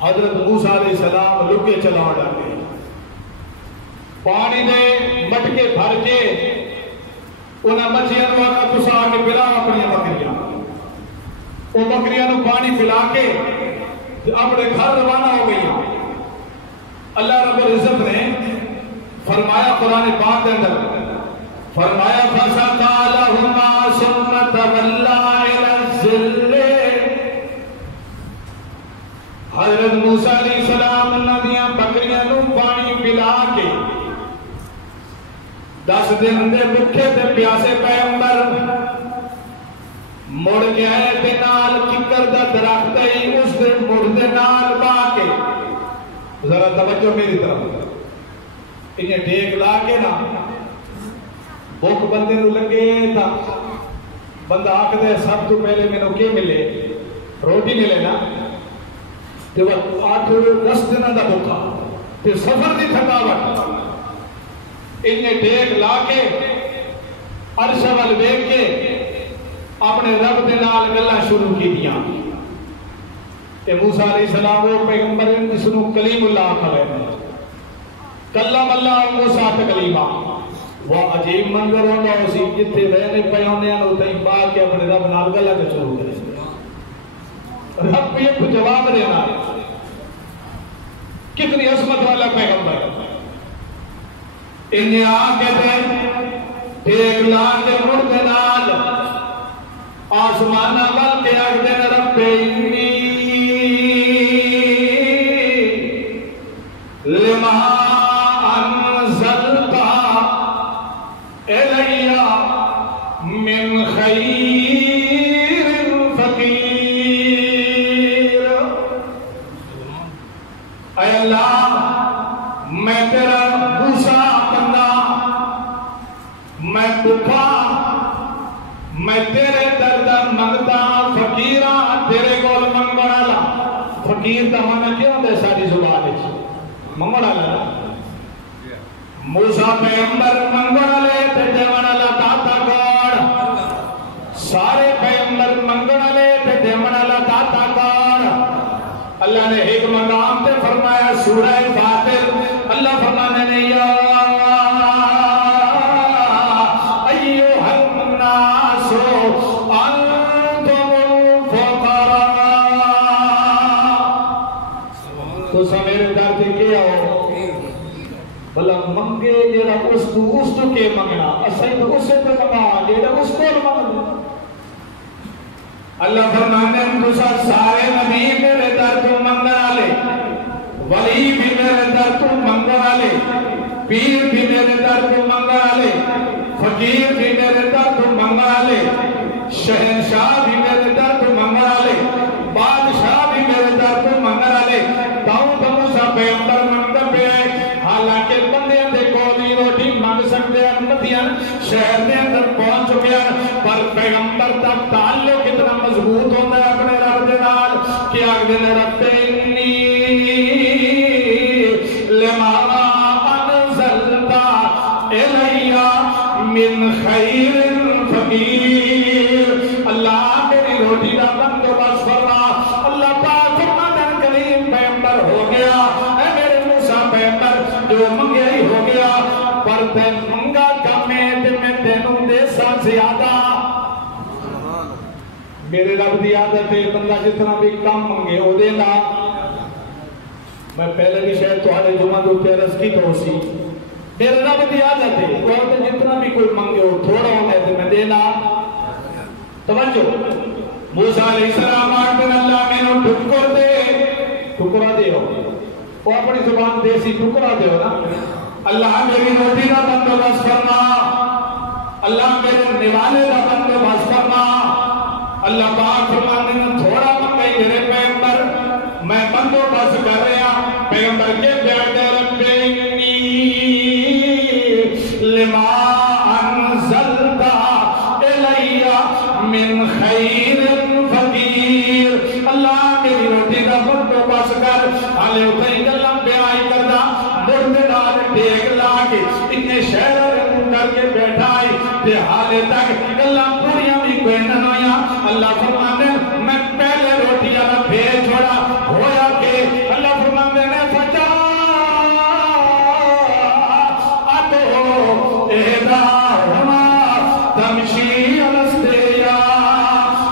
حضرت موسیٰ علیہ السلام لکے چلا ڈالے پانی دے مٹکے بھر کے انہیں مچھیاں نو آقا تسا کے پلا اپنی بکریاں وہ بکریاں نو پانی پلا کے اپنے گھر روانہ ہو گئی اللہ رب العزت نے فرمایا قرآن پاک کے اندر فرمایا فَسَقَى لَهُمَا ثُمَّ تَوَلَّىٰ إِلَى الظِّلِّ حضرت موسیٰ علیہ السلام ندیاں بکریاں نو پانی پلا کے 10 دن دے بکھے تے پیاسے پیغمبر مڑ کے آئے تے نال ککر دا درخت ہی اس دن مڑ دے نال با کے ذرا توجہ میری طرف انہیں ڈیک لا کے نا بھوک بندے نو لگے تھا بندہ آکھ دے سب تو پہلے میں نو کیا ملے روٹی ملے نا تے وہ 8-10 دنوں دا بھوکا تے سفر دی تھکاوٹ انہیں ڈیک لا کے عرش وال ویکھ کے اپنے رب دے نال گلاں شروع کی دیاں تے موسیٰ علیہ السلام وہ پیغمبر جس نو کلیم اللہ کہے کلم اللہ موسیٰ تکلیما وہ عجیب منظر ہوتا اسی جتنے رہنے پہ ہونے ہیں اتنے با کے اپنے رب نال گلا کے شروع کرے رب پہ ایک جواب دینا کتنی عظمت والا پیغمبر انہیں آکے دے ایک لان دے مڑ دے نال آسمانہ وال کے آگ دے رب انی لما انزلتا الیہ من خیر فقیر اے اللہ میں تیرا بھوسا بندہ میں بھوکا میں تیرے درد منگتا فقیرہ تیرے کول منگ بڑھالا فقیر دا مانا کیا ہوتا ہے ساری زبان ہے موسیٰ پیغمبر منگن والے تے دیون والا داتا کون؟ سارے پیغمبر منگن والے تے دیون والا داتا کون؟ اللہ نے ایک مقام تے فرمایا سورہ فاطر، اللہ فرمانے نے یا ایھا الناس انتم الفقراء، تو میرے درد کیا ہو بلا منگے جیڑا اس تو کے منگنا اسے تو اسے تو منگا جیڑا اس کو منگنا۔ اللہ فرمانے تسا سارے نبی میرے در تو منگن والے، ولی بھی میرے در تو منگن والے، پیر بھی میرے در تو منگن والے، فقیر بھی میرے در تو منگن والے، شہنشاہ بھی میرے در تو منگن والے، بادشاہ بھی میرے در تو منگن والے۔ داؤد موسیٰ پیغمبر منگن پہ آئے، حالانکہ بندے دے کولی روٹی منگ سکتے ہیں، ندیاں شہر دے اندر پہنچ چکے ہیں، پر پیغمبر تک تعلق اتنا مضبوط ہوتا ہے اپنے رب دے نال کہ آگ دن رب انی لما انزلتا الیہ من خیر فقیر، اللہ میری روٹی کا بندوبست فرما۔ اللہ پاک فرماتا کریم پیغمبر ہو گیا، اے میرے موسیٰ پیغمبر جو منگے ہی ہو گیا، پر تے منگا کم ہے تے میں تینوں دے ساتھ زیادہ۔ میرے رب دی عادت ہے بندہ جتنا بھی کم منگے ہو دینا۔ میں پہلے بھی شاید تمہارے جمعہ دوتے عرض کی تو سی، میرے رب دی عادت ہے وہ جتنا بھی کوئی منگے ہو تھوڑا ہونے تے میں دینا۔ توجہ، موسیٰ علیہ السلام آٹھن اللہ میں نو ٹکر دے، ٹکرا دے ہو وہ اپنی زبان دیسی ٹکرا دے ہو نا، اللہ میری روٹی کا بندوبست فرما، اللہ میرے نوانے کا بندوبست فرما۔ اللہ پاک فرماتے ہیں تھوڑا منگے میرے پیغمبر میں بندوبست کر رہا، پیغمبر کے بیٹے رب انی لما انزلتا الیہ من خیر فقیر، اللہ میری روٹی کا بندوبست کر۔ حالے اتنی گلم پہ آئی کردہ مردے نال ٹیک لا کے اتنے شہر کر کے بیٹھا آئی تے حالے تک گلم پوریاں بھی کوئی نہ نویا۔ اللہ فرمانے میں پہلے روٹیاں نہ بھیج چھوڑا ہویا کہ اللہ فرمانے نے فجا اتو اہداہما تمشی الاسدیا،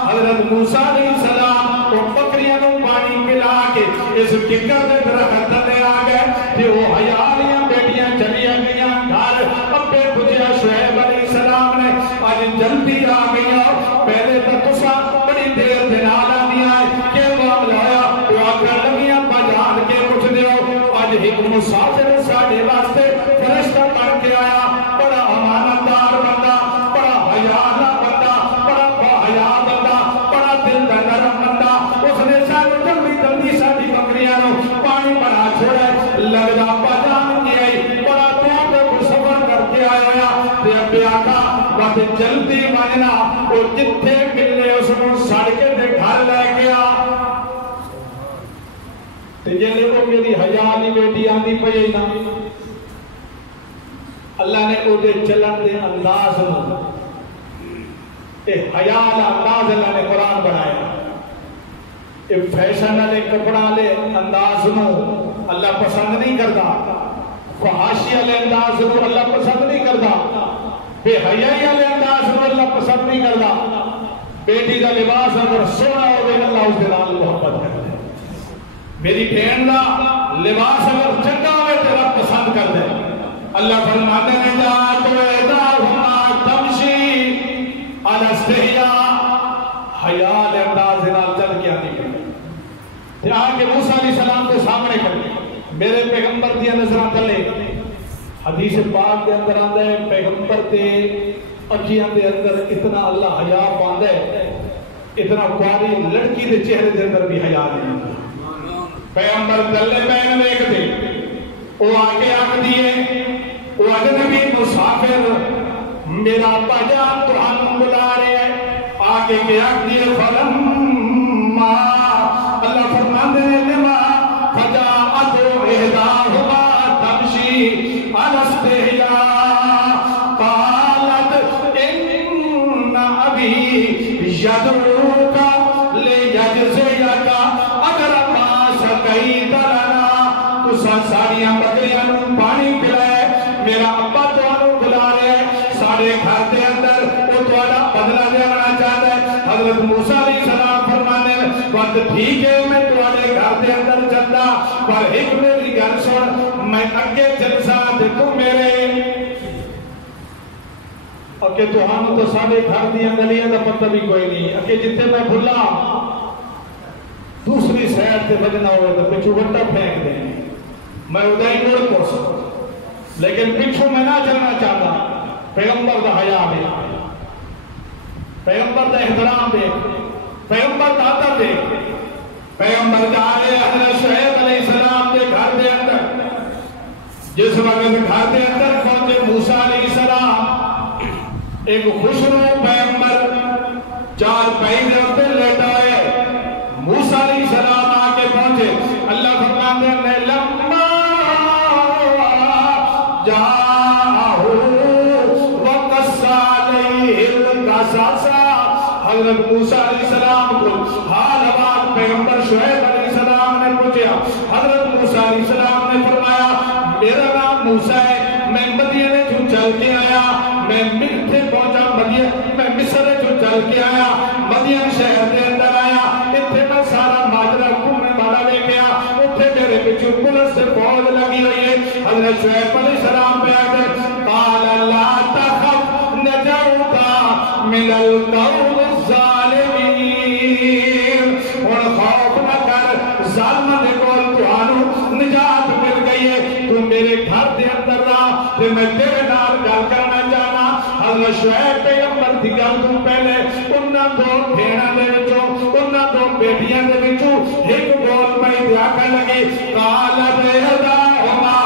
حضرت موسیٰ علیہ السلام کو بکریاں نو پانی پلا کے اس ککر دے درخت دے آگئے کہ وہ حیالیاں بیٹیاں چلی گئیاں گھر ابے بجھیا شعیب علیہ السلام نے آج جلدی آ گیا، پہلے تسا بڑی دیر دنالا دیا ہے کہ وہ عملایا وہ آگر لگیاں بجان کے کچھ دیو، آج ایک مسافر ساڑھے واسطے فرشتہ پڑھ کے آیا، بڑا امانتدار بندہ، بڑا حیالہ بندہ، بڑا باحیا بندہ، بڑا دل کا نرم بندہ، اس نے سارے جلدی جلدی ساتھی بکریاں نو پانی بنا چھوڑے، لگ جا بجان کی آئی، بڑا دور کو سفر کر کے آیا، تے ابے آقا بات جلدی ماننا اور جتھے ملنے اس کو سڑکے دے گھر لے گیا۔ تے جلے کو میری حیالی بیٹی آندھی پئی نا، اللہ نے او دے چلن دے انداز نو تے حیال انداز اللہ نے قرآن بنایا، اے فیشن والے کپڑا لے انداز نو اللہ پسند نہیں کرتا، فحاشی والے انداز نو اللہ پسند نہیں کرتا، بے حیائی والے انداز نو اللہ پسند نہیں کرتا۔ بیٹی کا لباس اگر سونا ہو گیا اللہ اس دلال محبت کرتا ہے، میری بہن کا لباس اگر چنگا ہوئے تو رب پسند کر دے۔ اللہ فرماتے ہیں جا تو اہداہما تمشی الاسدیا، حیال انداز نال چل کے آنی پڑی، آگے موسیٰ علیہ السلام کے سامنے کر میرے پیغمبر دیا نظرہ تلے، حدیث پاک دے اندر آندہ ہے پیغمبر تے اکھیاں دے اندر اتنا اللہ حیا پاندہ ہے، اتنا قواری لڑکی دے چہرے دے اندر بھی حیا نہیں۔ پیغمبر دلے پہن دیکھ دے، وہ آگے آگ دیئے، وہ اجنبی مسافر میرا بجان تو ہم بلا رہے ہیں، آگے کے آگ دیئے فلما، اللہ فرمان دے لما فجاءتو اہداہما تو ٹھیک ہے میں تواڈے گھر دے اندر چلدا پر ایک میری گل سن میں اگے چلسا تے تو میرے اگے تہانوں تو ساڈے گھر دی گلیاں دا پتہ بھی کوئی نہیں اگے جتھے میں بھلا دوسری سائڈ تے بجنا ہوئے تو پچھو وٹا پھینک دیں میں ادائی مڑ پہنچ لیکن پچھو میں نہ چلنا چاہتا پیغمبر دا حیا دے پیغمبر دا احترام دے پیغمبر دا ادب دے پیغمبر دا آلے حضرت شعیب علیہ السلام دے گھر دے اندر جس وقت گھر دے اندر پہنچے موسیٰ علیہ السلام ایک خوشنو پیغمبر چار پہی دے اندر لیٹا ہے موسیٰ علیہ السلام آکے پہنچے اللہ فرماتے ہیں لما جاہو وقص علیہ القصص حضرت موسیٰ علیہ السلام کو حال بات پیغمبر شعیب علیہ السلام نے پوچھا حضرت موسیٰ علیہ السلام نے فرمایا میرا نام موسیٰ ہے میں مدینے جو چل کے آیا میں ملتے پہنچا میں مصر جو چل کے آیا مدین شہر دے اندر آیا اتھے میں سارا ماجرہ گھومنے والا لے گیا اتھے میرے پچھو پولیس سے فوج لگی ہوئی ہے حضرت شعیب علیہ السلام پہ آگے قال لا تخف نجوتا من القوم الظالمین اور خوف نہ کر ظالمہ نے کول تہانوں نجات مل گئی ہے تو میرے گھر دے اندر رہا پھر میں تیرے نال گل کرنا چاہنا حضرت شعیب پیغمبر دی گل تو پہلے انہاں دو بھیڑاں دے وچوں انہاں دو بیٹیاں دے وچوں ایک بول پئی تے آکھن لگی قال بہداہما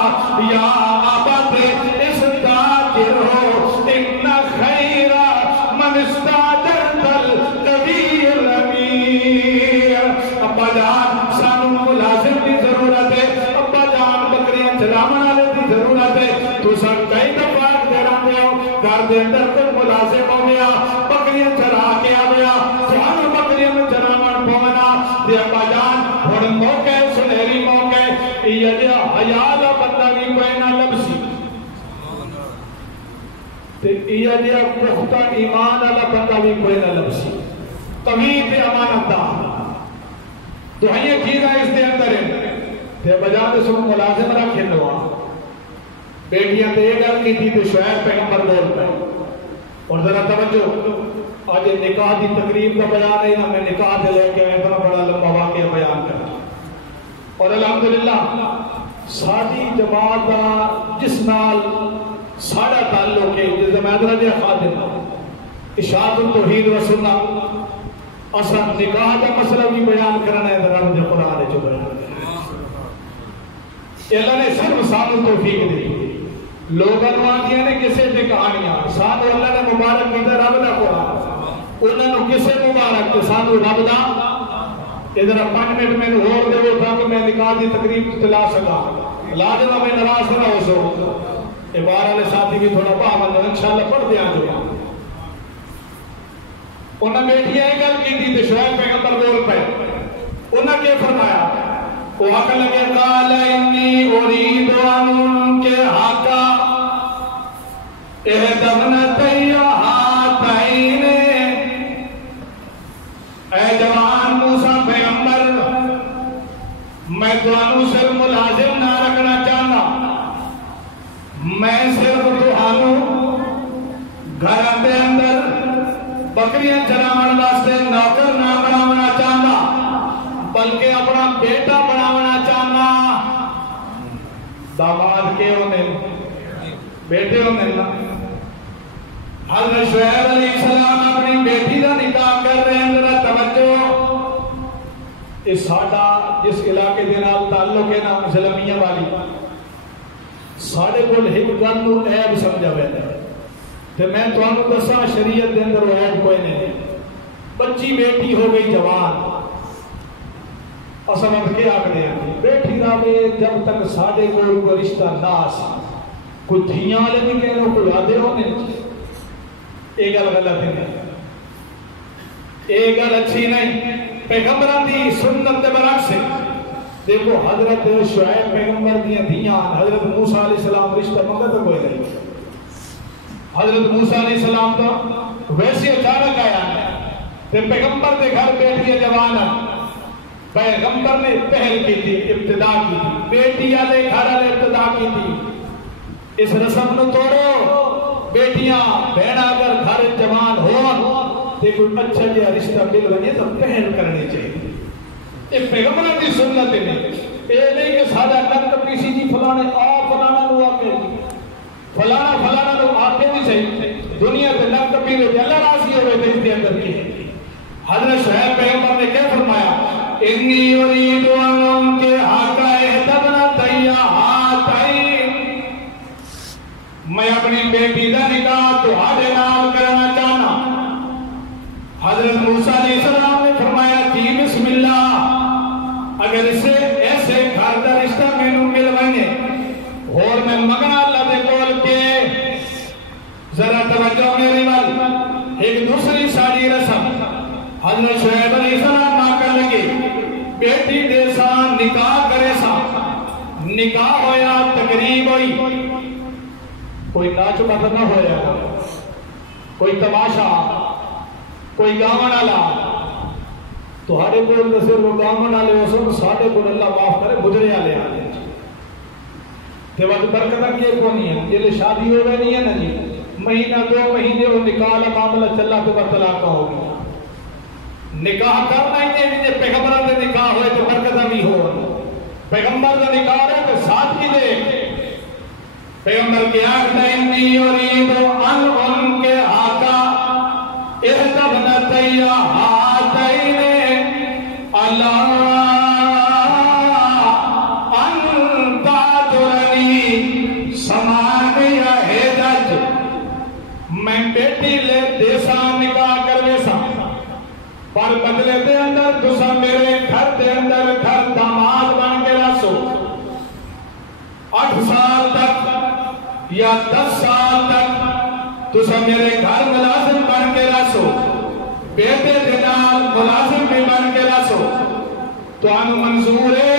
یا ابت استاجرہ ان خیر من استاجرت القوی الامین ابا جان سانو ملازم دی ضرورت ہے ابا جان بکریاں چلاون والے دی ضرورت ہے تو سن کئی دفعہ دینا دیو گھر دے اندر کوئی ملازم ہو گیا بکریاں چلا کے آ گیا تو بکریاں میں چلاون پونا تے ابا جان ہن موقع سنہری موقع یہ جا حیا دا بندہ بھی کوئی نہ لبسی تے یہ جا پختہ ایمان والا بندہ بھی کوئی نہ لبسی قوی تے امانت دار تو یہ چیزاں اس دے اندر ہیں تے بجا تے سب ملازم رکھے لوا بیٹیاں تے یہ گل کی تھی تو شعیب پیغمبر بول پہ اور ذرا توجہ آج نکاح دی تقریب کا بیان ہے میں نکاح دے لے کے اتنا بڑا لمبا واقعہ بیان کرتا اور الحمدللہ ساری جماعت کا جس نال ساڑا تعلق ہے جس میں حضرت خادم اشاعت التوحید و سنت اصلا نکاح کا مسئلہ بھی بیان کرنا ہے در رب قرآن جو بیان اللہ نے صرف سانو توفیق دی لوگوں آدیاں نے کسے پہ کہانیاں سانو اللہ نے مبارک کی در رب دا قرآن انہوں نے کسے مبارک تے سانو رب دا ادھر 5 منٹ میں ہو دے وہ تھا کہ میں نکاح دی تقریب تلا سکا لازم میں نراز نہ ہو سو عبارہ والے ساتھی بھی تھوڑا پاون انشاءاللہ پڑھ دیا جو انہوں نے بیٹھیا ایک گل کی تھی شعیب پیغمبر بول پہ انہوں نے فرمایا وہ حق لگے قال انی ارید ان کے حقا اہدبنتی ہاتین اے جوان موسیٰ پیغمبر میں تمہوں صرف ملازم نہ رکھنا چاہنا میں صرف تمہوں گھر دے اندر بکریاں چلاون واسطے نوکر نہ بناونا چاہنا بلکہ اپنا بیٹا بناونا چاہنا داماد کے ہونے بیٹے ہونے نا حضرت شعیب علیہ السلام اپنی بیٹی کا نکاح کر رہے ہیں ذرا توجہ اس ساڈا جس علاقے دے نال تعلق ہے نا ظلمیہ والی ساڈے کول ایک گل نو عیب سمجھا ویندا ہے تے میں تانوں دساں شریعت دے اندر عیب کوئی نہیں بچی بیٹی ہو گئی جوان اصل میں کیا آکھدے ہیں بیٹھی رہے جب تک ساڈے کول کوئی رشتہ نہ آسی کوئی دھیاں والے بھی کہہ رہے کوئی آدھے ہونے ایک گل غلط ہے ایک گل اچھی نہیں پیغمبران دی سنت دے برعکس ہے دیکھو حضرت شعیب پیغمبر دیاں دھیاں حضرت موسیٰ علیہ السلام رشتہ منگا تو کوئی نہیں حضرت موسیٰ علیہ السلام تو ویسے اچانک آیا تے پیغمبر دے گھر بیٹھی جوان پیغمبر نے پہل کی تھی، ابتدا کی تھی، بیٹی والے گھر والے ابتدا کی تھی۔ اس رسم نو توڑو، بیٹیاں بہنا اگر گھر جوان ہون تے کوئی اچھا جہا رشتہ مل وجے تو پہل کرنی چاہیے۔ یہ پیغمبر کی سنت ہے، یہ نہیں کہ سارا نک پیسی جی فلانے فلانا نو آکے فلانا نو آکے بھی صحیح دنیا تے نک پیرے تے اللہ راضی ہوئے تے اس کے اندر کی حضرت شعیب پیغمبر نے کیا فرمایا؟ انی ارید ان کے حق اہدبنا تیہاتین، میں اپنی بیٹی دا نکاح تہاڈے نال کرنا چاہنا۔ حضرت موسیٰ علیہ السلام نے فرمایا جی بسم اللہ، اگر اسے ایسے گھر دا رشتہ میں نو مل ونے اور میں مگنا اللہ دے کول کے ذرا توجہ میری وال ایک دوسری ساری رسم حضرت شعیب علیہ السلام ماں کر لگے بیٹی دے سان نکاح کرے سا، نکاح ہویا تقریب ہوئی، کوئی ناچ بات نہ ہویا، کوئی تماشا، کوئی گاون والا تو ہارے کو صرف وہ گاون والے ہو سن، ساڈے کو اللہ معاف کرے گزرے والے آنے تے وقت برکت کے کو نہیں ہے، یہ شادی ہو گئی نہیں ہے نا جی، مہینہ 2 مہینے وہ نکاح کا معاملہ چلا تو طلاق ہو گیا۔ نکاح کرنا ہی نہیں، پیغمبر کا نکاح ہوئے تو برکت بھی ہو، پیغمبر کا نکاح ہے تو ساتھ ہی دے پیغمبر کی آخر انی ارید ان کے آقا اہدبنا تیہاتین اللہ ان تعذرنی سمانیہ حجج، میں بیٹی لے دیسا نکاح کر لیسا پر بدلے دے اندر تسا میرے گھر دے اندر گھر داماد بن کے رسو، 8 سال تک یا 10 سال تک تسا میرے گھر ملازم بن کے رسو، بیٹے دے نال ملازم بھی بن کے رسو، تو آنو منظور ہے؟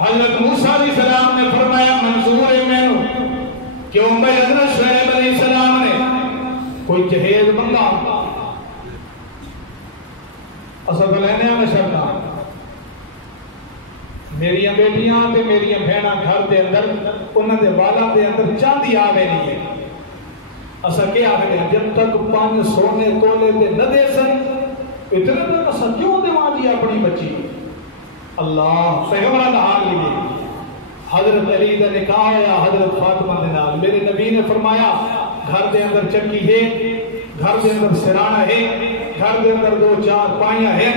حضرت موسیٰ علیہ السلام نے فرمایا منظور ہے میں نو، کیوں بھئی حضرت شعیب علیہ السلام نے کوئی جہیز منگا اصل لینے آنے شرطا میریاں بیٹیاں تے میریاں بہناں گھر دے اندر انہاں دے والا دے اندر چاندی آوے نہیں ہے، اصل کیا آگے ہیں جب تک 5 سونے تولے دے نہ دے سن اتنے تک اصل کیوں دے وہاں دی اپنی بچی؟ اللہ پیغمبر دا حال لیے حضرت علی دا نکاح یا حضرت فاطمہ دے نال، میرے نبی نے فرمایا گھر دے اندر چکی ہے، گھر دے اندر سرانہ ہے، گھر دے اندر 2-4 پائیاں ہیں،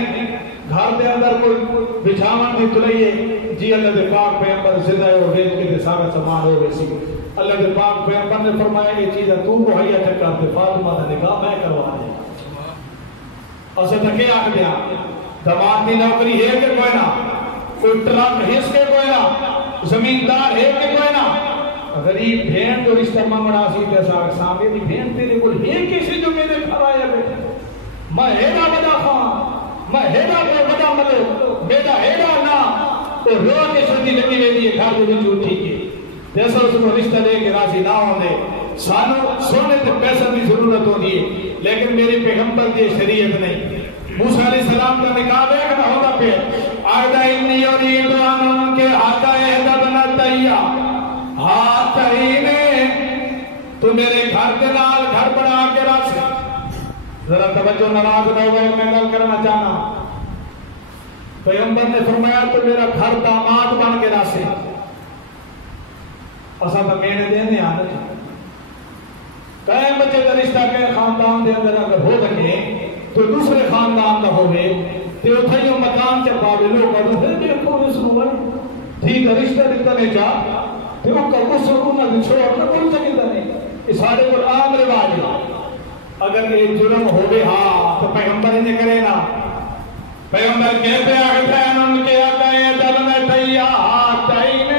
گھر دے اندر کوئی بچھاون بھی تلئیے جی اللہ دے پاک پیغمبر زندہ ہے اور بیچ کے دے سارا سامان ہو گئے سی، اللہ دے پاک پیغمبر نے فرمایا یہ چیزیں تو مہیا چکا دے فاطمہ دا نکاح میں کروا دے۔ اسے تکے آکھ دیا دماغ کی نوکری ہے کہ کوئی نہ، کوئی ٹرک حص کے کوئی نہ، زمیندار ہے کہ کوئی نہ، غریب بھین جو رشتہ منگنا سی پیسا سامنے بھی بھین تیرے کو ہے کسی جو میرے گھر آیا بیٹھے میں ہیڈا بدا خواہ میں ہیڈا بدا ملو بیٹا ہیڈا نا تو رو کے سردی لگی رہی دیئے گھر جو بھی ٹھیک ہے جیسا اس کو رشتہ لے کے راضی نہ ہونے سانو سونے تے پیسہ بھی ضرورت ہو دیئے لیکن میری پیغمبر دی شریعت نہیں۔ موسیٰ علیہ السلام کا نکاح دیکھنا ہوتا پہ آئدہ انی ارید ان کے آقا اہدبنا تیہاتین تو میرے گھر کے نال گھر بنا کے رکھ ذرا توجہ ناراض نہ ہوئے میں گل کرنا چاہنا پیغمبر نے فرمایا تو میرا گھر داماد بن کے راسے اسا تو مینے دینے آنے کئی بچے کا رشتہ کے خاندان دے اندر اگر ہو سکے تو دوسرے خاندان نہ ہوئے تو اتھائیوں مکان کے پاوے لوگ کہتے ہیں دیکھو اس موڑ ٹھیک ہے رشتہ دیتا نہیں چاہ تو وہ کبھو سکونہ دچھو اپنا کون سکتا نہیں اس سارے کو عام رواج ہے اگر یہ جرم ہوئے ہاں تو پیغمبر انہیں کرے نا پیغمبر کہتے ہیں ان کے آقائے دلن تیہاتین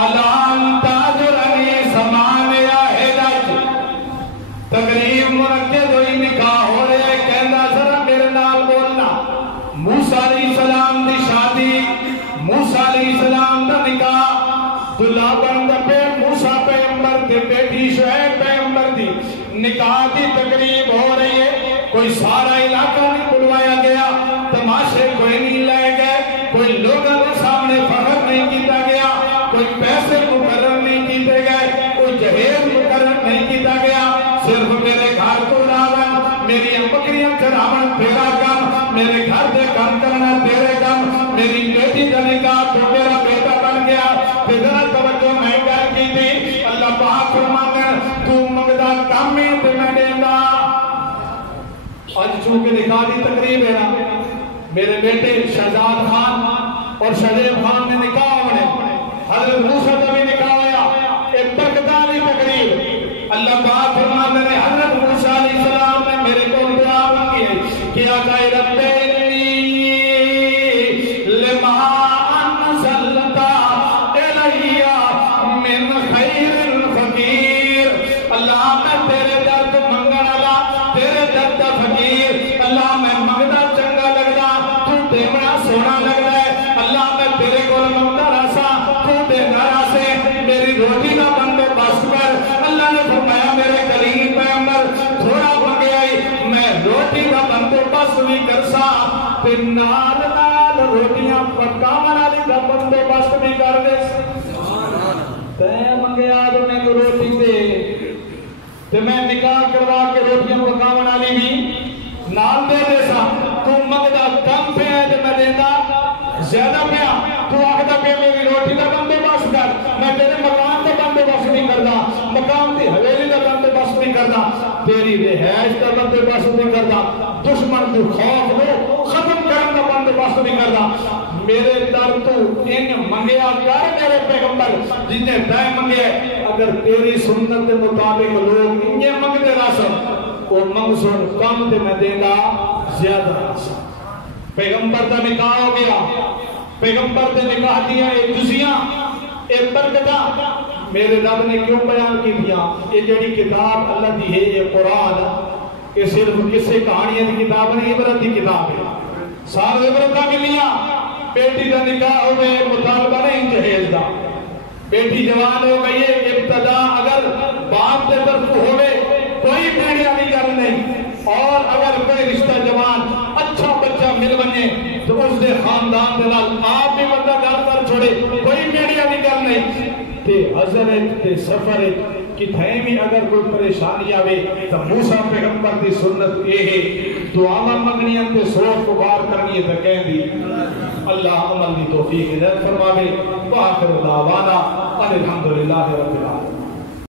الان تاجرنی سمانیہ حجج تقریب منعقد ہوئی نکاح ہو رہے کہنا ذرا میرے نال بولنا موسیٰ علیہ السلام دی شادی موسیٰ علیہ السلام دا نکاح دلہ بند پہ موسیٰ پیغمبر دے بیٹی شعیب پیغمبر دی نکاح دی تقریب ہو رہی ہے کوئی سارا علاقہ نہیں بلوایا گیا تماشے کوئی نہیں میرے گھر دے کام کرنا تیرے کام، میری بیٹی کا نکاح تو میرا بیٹا بن گیا، پھر ذرا توجہ میں کر کی تھی، اللہ پاک فرماتے ہیں تو منگدا کام میں تے میں دینا۔ آج چونکہ نکاح کی تقریب ہے نا، میرے بیٹے شہزاد خان اور شہزیب خان نے نکاح ہونے، حضرت موسیٰ کا بھی نکاح ہوا، ایک برکتانی تقریب۔ اللہ پاک فرماتے ہیں حضرت موسیٰ علیہ السلام نے میرے کو دعا مانگی ہے کہ آقا رب لما انزلت الی من خیر فقیر، اللہ میں تیرے درد منگن والا، تیرے درد فقیر، اللہ میں منگدا چنگا لگدا، تو دیونا سونا لگدا ہے، اللہ میں تیرے کو منگدا راسا، تو دینا راسے، میری روٹی کا بندوبست کر۔ اللہ نے فرمایا میرے کریم پیغمبر تھوڑا منگائی، میں روٹی کا بندوبست بھی کرسا، پھر نال نال روٹیاں پکاون والی کا بندوبست بھی کر دے۔ تے منگیا تو میں کو روٹی دے، تے میں نکاح کروا کے روٹیاں پکاون والی بھی نال دے دے سا۔ تو منگدا کم پیا تے میں دیندا زیادہ پیا، تو آکھدا پیا میری روٹی کا بندوبست کر، میں تیرے مکان کا بندوبست نہیں کردا، مکان دی حویلی کا بندوبست نہیں کردا، تیری رہائش کا بندوبست نہیں کردا، دشمن کو خوف ہو ختم کرنے کا بندوبست نہیں کردا۔ میرے در تو ان منگیا کر میرے پیغمبر جنہیں تے منگے، اگر تیری سنت کے مطابق لوگ انہیں منگتے راسن، وہ منگسن کم تے میں دینا زیادہ راسن۔ پیغمبر دا نکاح ہو گیا، پیغمبر دے نکاح دیا ایک جزیاں ایک برکتہ میرے رب نے کیوں بیان کی دیا؟ یہ جڑی کتاب اللہ دی ہے، یہ قرآن، یہ صرف کسے کہانیاں دی کتاب نہیں، عبرت دی کتاب ہے۔ سارے عبرتہ ملیاں، بیٹی دا نکاح ہوئے مطالبہ نہیں جہیز دا، بیٹی جوان ہو گئی ہے، ابتدا اگر باپ دے طرف ہوئے کوئی بیڑیا نہیں کر نہیں، اور اگر کوئی رشتہ جوان اچھا بچہ مل بنے تو اس دے خاندان دے نال آپ بھی بندہ گل کر چھوڑے، کوئی بیڑیا نہیں کر نہیں۔ تے حضرت تے سفر کتھائیں بھی اگر کوئی پریشانی آوے تو موسیٰ پیغمبر دی سنت یہ ہے، دعا منگنیاں تے سوچ کو بار کرنی ہے تو کہہ دی۔ اللہ عمل دی توفیق ہدایت فرماوے، وآخر دعوانا الحمدللہ رب العالمین۔